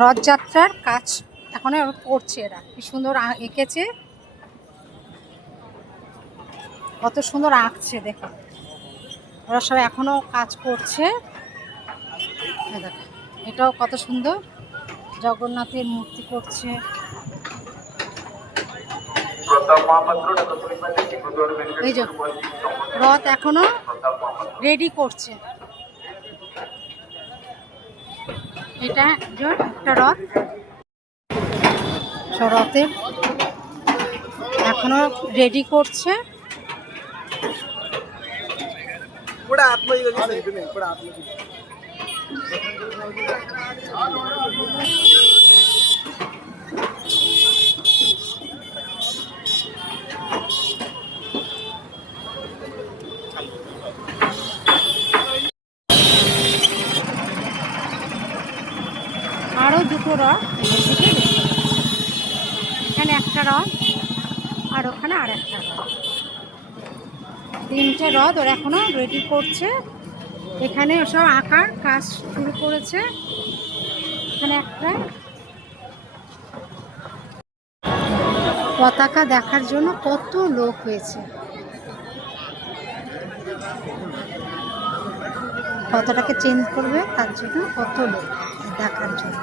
রথযাত্রার কাজ এখনো করছে, এরা কি সুন্দর এঁকেছে, কত সুন্দর আঁকছে দেখো। ওরা সব এখনো কাজ করছে। দেখো এটাও কত সুন্দর, জগন্নাথের মূর্তি করছে। এই যে রথ এখনো রেডি করছে। এটা একটা রথ, রথের এখনো রেডি করছে। আরো দুটো রথ এখানে একটা রথ, আর ওখানে আর একটা রথ, তিনটে রথ ওরা এখনো রেডি করছে। এখানে সব আঁকার কাজ শুরু করেছে। এখানে একটা পতাকা দেখার জন্য কত লোক হয়েছে, পতাকাকে চেঞ্জ করবে তার জন্য কত লোক দেখার জন্য।